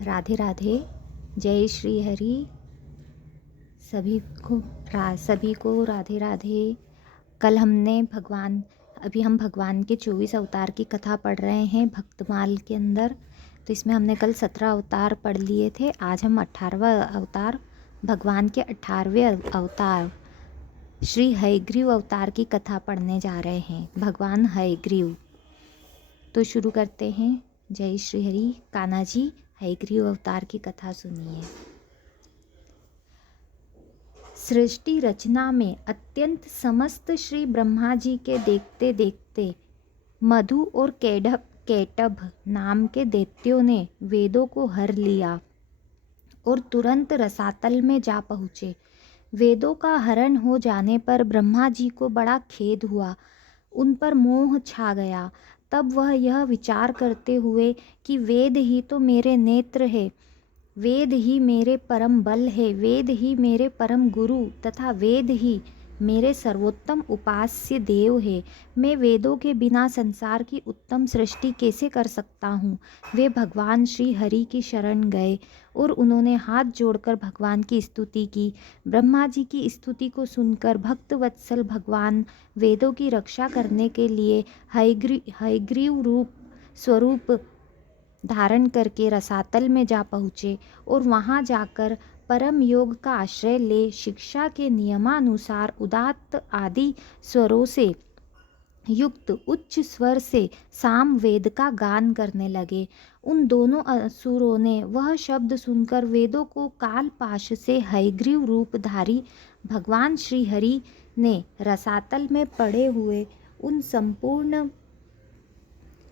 राधे राधे। जय श्री हरि। सभी को सभी को राधे राधे। कल हमने अभी हम भगवान के 24 अवतार की कथा पढ़ रहे हैं भक्तमाल के अंदर। तो इसमें हमने कल 17 अवतार पढ़ लिए थे। आज हम 18वां अवतार, भगवान के 18वें अवतार श्री हयग्रीव अवतार की कथा पढ़ने जा रहे हैं। भगवान हयग्रीव। तो शुरू करते हैं। जय श्री हरि। कान्हा जी, हयग्रीव अवतार की कथा सुनिए। सृष्टि रचना में अत्यंत समस्त श्री ब्रह्मा जी के देखते देखते मधु और केटभ नाम के दैत्यों ने वेदों को हर लिया और तुरंत रसातल में जा पहुँचे। वेदों का हरण हो जाने पर ब्रह्मा जी को बड़ा खेद हुआ, उन पर मोह छा गया। तब वह यह विचार करते हुए कि वेद ही तो मेरे नेत्र है, वेद ही मेरे परम बल है, वेद ही मेरे परम गुरु तथा वेद ही मेरे सर्वोत्तम उपास्य देव है। मैं वेदों के बिना संसार की उत्तम सृष्टि कैसे कर सकता हूँ। वे भगवान श्री हरि की शरण गए और उन्होंने हाथ जोड़कर भगवान की स्तुति की। ब्रह्मा जी की स्तुति को सुनकर भक्त वत्सल भगवान वेदों की रक्षा करने के लिए हयग्रीव स्वरूप धारण करके रसातल में जा पहुँचे और वहाँ जाकर परम योग का आश्रय ले शिक्षा के नियमानुसार उदात्त आदि स्वरों से युक्त उच्च स्वर से साम वेद का गान करने लगे। उन दोनों असुरों ने वह शब्द सुनकर वेदों को काल पाश से हयग्रीव रूपधारी भगवान श्री हरि ने रसातल में पड़े हुए उन संपूर्ण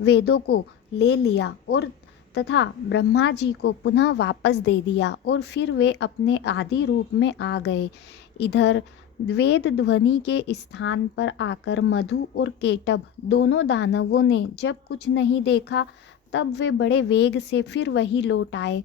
वेदों को ले लिया और तथा ब्रह्मा जी को पुनः वापस दे दिया और फिर वे अपने आदि रूप में आ गए। इधर वेद ध्वनि के स्थान पर आकर मधु और केटभ दोनों दानवों ने जब कुछ नहीं देखा, तब वे बड़े वेग से फिर वही लौट आए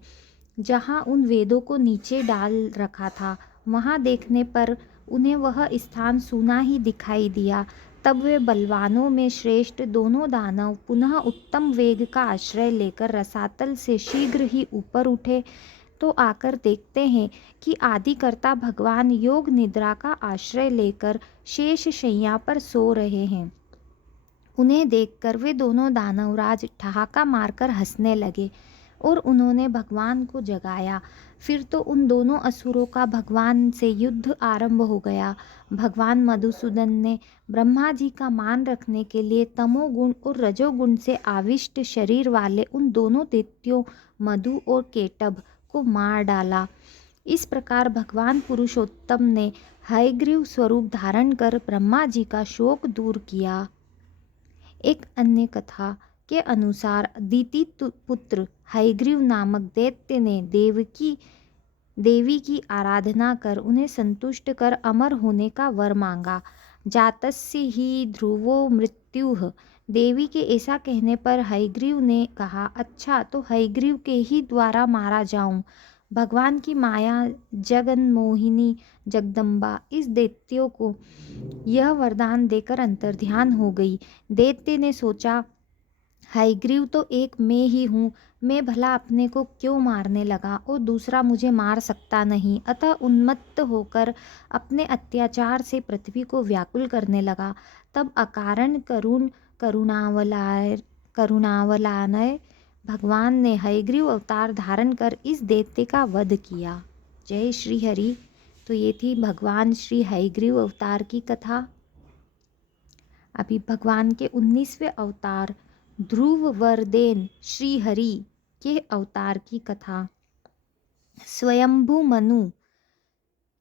जहाँ उन वेदों को नीचे डाल रखा था। वहाँ देखने पर उन्हें वह स्थान सूना ही दिखाई दिया। तब वे बलवानों में श्रेष्ठ दोनों दानव पुनः उत्तम वेग का आश्रय लेकर रसातल से शीघ्र ही ऊपर उठे तो आकर देखते हैं कि आदिकर्ता भगवान योग निद्रा का आश्रय लेकर शेष शैया पर सो रहे हैं। उन्हें देखकर वे दोनों दानवराज ठहाका मारकर हंसने लगे और उन्होंने भगवान को जगाया। फिर तो उन दोनों असुरों का भगवान से युद्ध आरंभ हो गया। भगवान मधुसूदन ने ब्रह्मा जी का मान रखने के लिए तमोगुण और रजोगुण से आविष्ट शरीर वाले उन दोनों दैत्यों मधु और केटभ को मार डाला। इस प्रकार भगवान पुरुषोत्तम ने हयग्रीव स्वरूप धारण कर ब्रह्मा जी का शोक दूर किया। एक अन्य कथा के अनुसार दीति पुत्र हयग्रीव नामक दैत्य ने देवी की आराधना कर उन्हें संतुष्ट कर अमर होने का वर मांगा। जातस्य ही ध्रुवो मृत्युः। देवी के ऐसा कहने पर हयग्रीव ने कहा, अच्छा तो हयग्रीव के ही द्वारा मारा जाऊं। भगवान की माया जगन्मोहिनी जगदम्बा इस दैत्यों को यह वरदान देकर अंतर्ध्यान हो गई। दैत्य ने सोचा, हयग्रीव तो एक मैं ही हूँ, मैं भला अपने को क्यों मारने लगा और दूसरा मुझे मार सकता नहीं। अतः उन्मत्त होकर अपने अत्याचार से पृथ्वी को व्याकुल करने लगा। तब अकारण करुणावलानय भगवान ने हयग्रीव अवतार धारण कर इस दैत्य का वध किया। जय श्री हरि। तो ये थी भगवान श्री हयग्रीव अवतार की कथा। अभी भगवान के 19वें अवतार ध्रुव वरदेन श्री हरि के अवतार की कथा। स्वयंभू मनु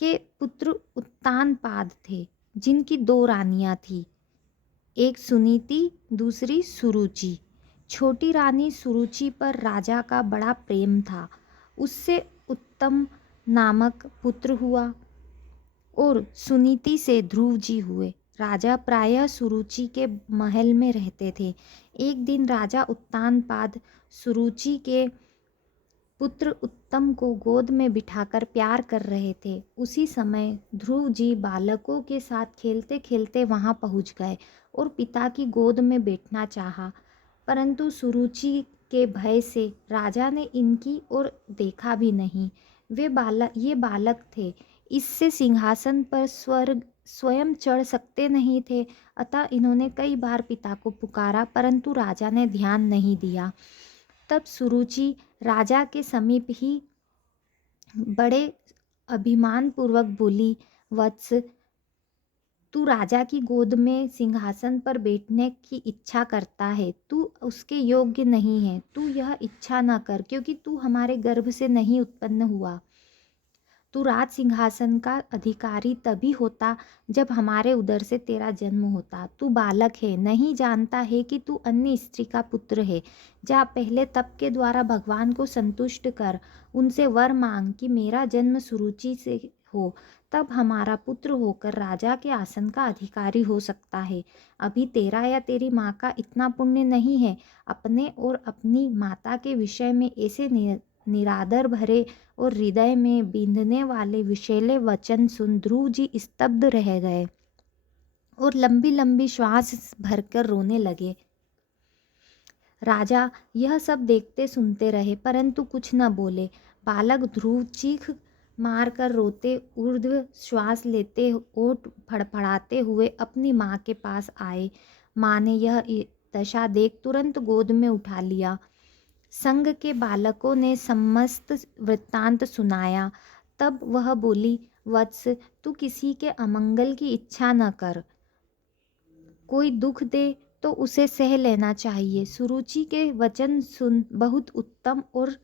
के पुत्र उत्तानपाद थे, जिनकी 2 रानियां थी, एक सुनीति दूसरी सुरुचि। छोटी रानी सुरुचि पर राजा का बड़ा प्रेम था। उससे उत्तम नामक पुत्र हुआ और सुनीति से ध्रुव जी हुए। राजा प्रायः सुरुचि के महल में रहते थे। एक दिन राजा उत्तानपाद सुरुचि के पुत्र उत्तम को गोद में बिठाकर प्यार कर रहे थे। उसी समय ध्रुव जी बालकों के साथ खेलते खेलते वहां पहुंच गए और पिता की गोद में बैठना चाहा, परंतु सुरुचि के भय से राजा ने इनकी ओर देखा भी नहीं। ये बालक थे, इससे सिंहासन पर स्वयं चढ़ सकते नहीं थे। अतः इन्होंने कई बार पिता को पुकारा, परंतु राजा ने ध्यान नहीं दिया। तब सुरुचि राजा के समीप ही बड़े अभिमान पूर्वक बोली, वत्स, तू राजा की गोद में सिंहासन पर बैठने की इच्छा करता है, तू उसके योग्य नहीं है। तू यह इच्छा न कर, क्योंकि तू हमारे गर्भ से नहीं उत्पन्न हुआ। तू राज सिंहासन का अधिकारी तभी होता जब हमारे उदर से तेरा जन्म होता। तू बालक है, नहीं जानता है कि तू अन्य स्त्री का पुत्र है। जा, पहले तप के द्वारा भगवान को संतुष्ट कर, उनसे वर मांग कि मेरा जन्म सुरुचि से हो, तब हमारा पुत्र होकर राजा के आसन का अधिकारी हो सकता है। अभी तेरा या तेरी माँ का इतना पुण्य नहीं है। अपने और अपनी माता के विषय में ऐसे निरादर भरे और हृदय में बींधने वाले विषैले वचन सुन ध्रुव जी स्तब्ध रह गए और लंबी लंबी श्वास भरकर रोने लगे। राजा यह सब देखते सुनते रहे, परंतु कुछ न बोले। बालक ध्रुव चीख मारकर रोते, ऊर्ध्व श्वास लेते, ओठ फड़फड़ाते हुए अपनी माँ के पास आए। माँ ने यह दशा देख तुरंत गोद में उठा लिया। संग के बालकों ने समस्त वृत्तांत सुनाया। तब वह बोली, वत्स, तू किसी के अमंगल की इच्छा न कर। कोई दुख दे तो उसे सह लेना चाहिए। सुरुचि के वचन सुन बहुत उत्तम और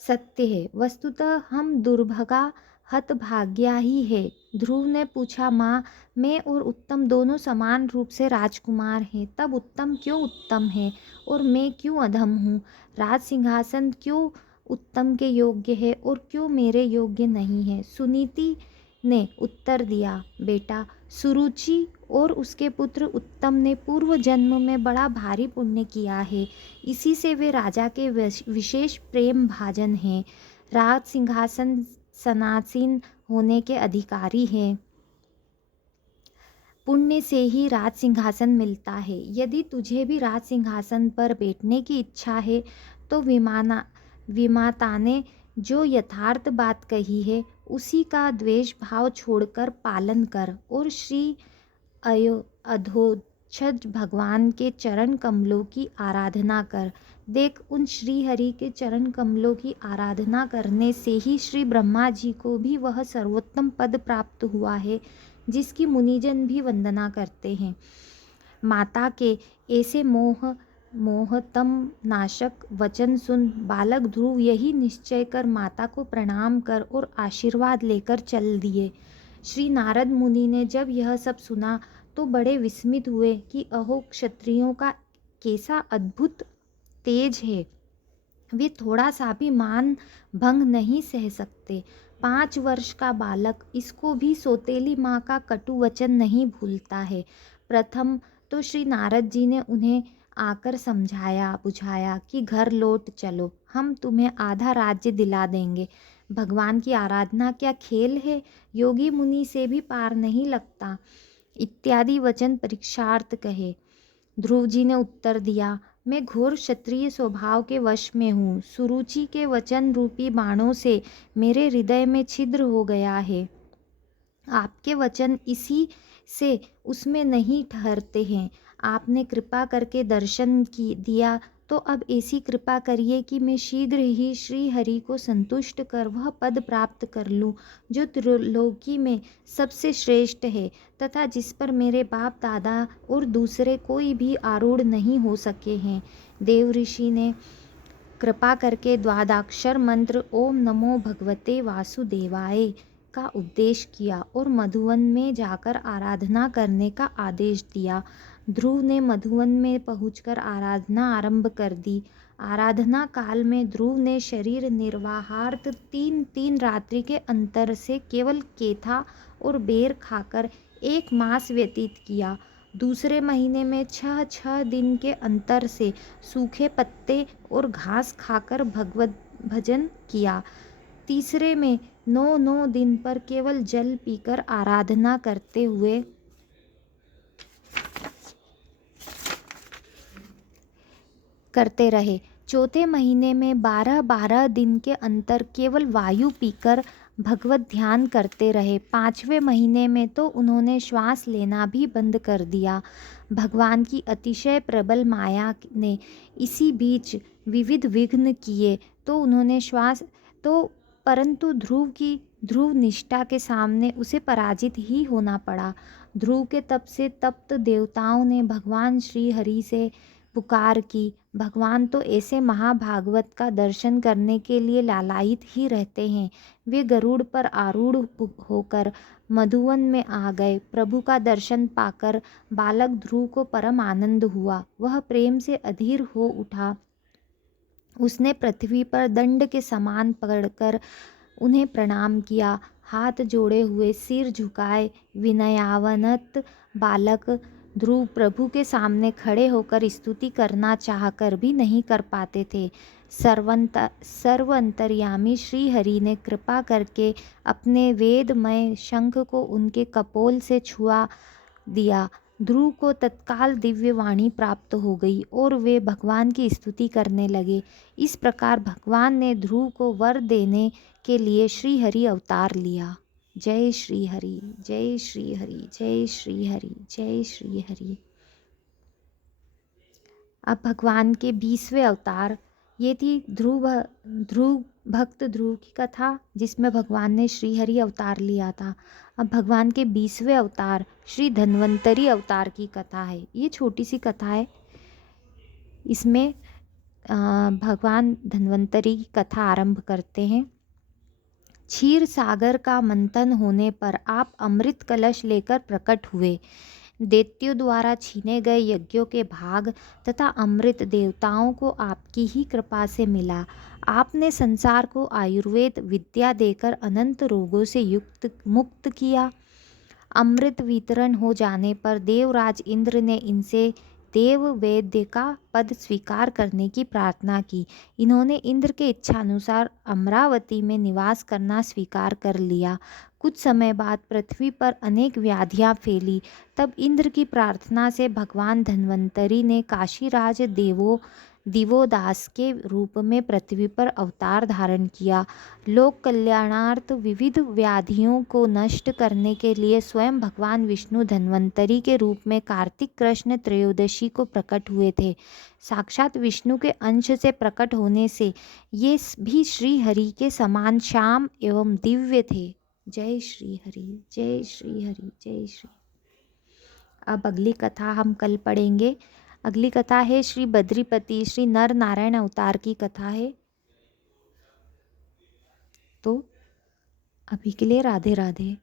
सत्य है। वस्तुतः हम दुर्भगा हतभाग्या ही है। ध्रुव ने पूछा, माँ, मैं और उत्तम दोनों समान रूप से राजकुमार हैं, तब उत्तम क्यों उत्तम है और मैं क्यों अधम हूँ? राज सिंहासन क्यों उत्तम के योग्य है और क्यों मेरे योग्य नहीं है? सुनीति ने उत्तर दिया, बेटा, सुरुचि और उसके पुत्र उत्तम ने पूर्व जन्म में बड़ा भारी पुण्य किया है, इसी से वे राजा के विशेष प्रेम भाजन हैं, राज सिंहासन सनासीन होने के अधिकारी हैं। पुण्य से ही राज सिंहासन मिलता है। यदि तुझे भी राज सिंहासन पर बैठने की इच्छा है तो विमाता ने जो यथार्थ बात कही है उसी का द्वेष भाव छोड़कर पालन कर और श्री अधोक्षज भगवान के चरण कमलों की आराधना कर। देख, उन श्री हरि के चरण कमलों की आराधना करने से ही श्री ब्रह्मा जी को भी वह सर्वोत्तम पद प्राप्त हुआ है जिसकी मुनिजन भी वंदना करते हैं। माता के ऐसे मोहतम नाशक वचन सुन बालक ध्रुव यही निश्चय कर माता को प्रणाम कर और आशीर्वाद लेकर चल दिए। श्री नारद मुनि ने जब यह सब सुना तो बड़े विस्मित हुए कि अहो, क्षत्रियों का कैसा अद्भुत तेज है, वे थोड़ा सा भी मान भंग नहीं सह सकते। 5 वर्ष का बालक, इसको भी सौतेली माँ का कटु वचन नहीं भूलता है। प्रथम तो श्री नारद जी ने उन्हें आकर समझाया बुझाया कि घर लौट चलो, हम तुम्हें आधा राज्य दिला देंगे। भगवान की आराधना क्या खेल है, योगी मुनि से भी पार नहीं लगता, इत्यादि वचन परीक्षार्थ कहे। ध्रुव जी ने उत्तर दिया, मैं घोर क्षत्रिय स्वभाव के वश में हूँ। सुरुचि के वचन रूपी बाणों से मेरे हृदय में छिद्र हो गया है। आपके वचन इसी से उसमें नहीं ठहरते हैं। आपने कृपा करके दर्शन दिया, तो अब ऐसी कृपा करिए कि मैं शीघ्र ही श्री हरि को संतुष्ट कर वह पद प्राप्त कर लूँ जो त्रिलोकी में सबसे श्रेष्ठ है तथा जिस पर मेरे बाप दादा और दूसरे कोई भी आरूढ़ नहीं हो सके हैं। देव ऋषि ने कृपा करके द्वादक्षर मंत्र ओम नमो भगवते वासुदेवाय का उपदेश किया और मधुवन में जाकर आराधना करने का आदेश दिया। ध्रुव ने मधुवन में पहुंचकर आराधना आरंभ कर दी। आराधना काल में ध्रुव ने शरीर निर्वाहार्थ 3 रात्रि के अंतर से केवल केथा और बेर खाकर 1 मास व्यतीत किया। दूसरे महीने में 6 दिन के अंतर से सूखे पत्ते और घास खाकर भगवत भजन किया। तीसरे में 9 दिन पर केवल जल पीकर आराधना करते हुए करते रहे। चौथे महीने में 12-12 दिन के अंतर केवल वायु पीकर भगवत ध्यान करते रहे। 5वें महीने में तो उन्होंने श्वास लेना भी बंद कर दिया। भगवान की अतिशय प्रबल माया ने इसी बीच विविध विघ्न किए तो उन्होंने श्वास तो परंतु ध्रुव निष्ठा के सामने उसे पराजित ही होना पड़ा। ध्रुव के तप से तप्त देवताओं ने भगवान श्री हरि से पुकार की। भगवान तो ऐसे महाभागवत का दर्शन करने के लिए लालायित ही रहते हैं। वे गरुड़ पर आरूढ़ होकर मधुवन में आ गए। प्रभु का दर्शन पाकर बालक ध्रुव को परम आनंद हुआ। वह प्रेम से अधीर हो उठा। उसने पृथ्वी पर दंड के समान पकड़कर उन्हें प्रणाम किया। हाथ जोड़े हुए, सिर झुकाए, विनयावनत बालक ध्रुव प्रभु के सामने खड़े होकर स्तुति करना चाहकर भी नहीं कर पाते थे। सर्वंतर्यामी श्री हरि ने कृपा करके अपने वेदमय शंख को उनके कपोल से छुआ दिया। ध्रुव को तत्काल दिव्य वाणी प्राप्त हो गई और वे भगवान की स्तुति करने लगे। इस प्रकार भगवान ने ध्रुव को वर देने के लिए श्री हरि अवतार लिया। जय श्री हरि, जय श्री हरि, जय श्री हरि, जय श्री हरि। अब भगवान के 20वें अवतार, ये थी भक्त ध्रुव की कथा जिसमें भगवान ने श्री हरि अवतार लिया था। अब भगवान के 20वें अवतार श्री धन्वंतरी अवतार की कथा है। ये छोटी सी कथा है। इसमें भगवान धन्वंतरी की कथा आरंभ करते हैं। क्षीर सागर का मंथन होने पर आप अमृत कलश लेकर प्रकट हुए। दैत्यों द्वारा छीने गए यज्ञों के भाग तथा अमृत देवताओं को आपकी ही कृपा से मिला। आपने संसार को आयुर्वेद विद्या देकर अनंत रोगों से मुक्त किया। अमृत वितरण हो जाने पर देवराज इंद्र ने इनसे देव वैद्य का पद स्वीकार करने की प्रार्थना की। इन्होंने इंद्र के इच्छानुसार अमरावती में निवास करना स्वीकार कर लिया। कुछ समय बाद पृथ्वी पर अनेक व्याधियाँ फैली। तब इंद्र की प्रार्थना से भगवान धन्वंतरी ने काशीराज दिवोदास के रूप में पृथ्वी पर अवतार धारण किया। लोक कल्याणार्थ विविध व्याधियों को नष्ट करने के लिए स्वयं भगवान विष्णु धन्वंतरी के रूप में कार्तिक कृष्ण त्रयोदशी को प्रकट हुए थे। साक्षात विष्णु के अंश से प्रकट होने से ये भी श्री हरि के समान श्याम एवं दिव्य थे। जय श्री हरि, जय श्री हरि, जय श्री। अब अगली कथा हम कल पढ़ेंगे। अगली कथा है श्री बद्रीपति श्री नर नारायण अवतार की कथा है। तो अभी के लिए राधे राधे।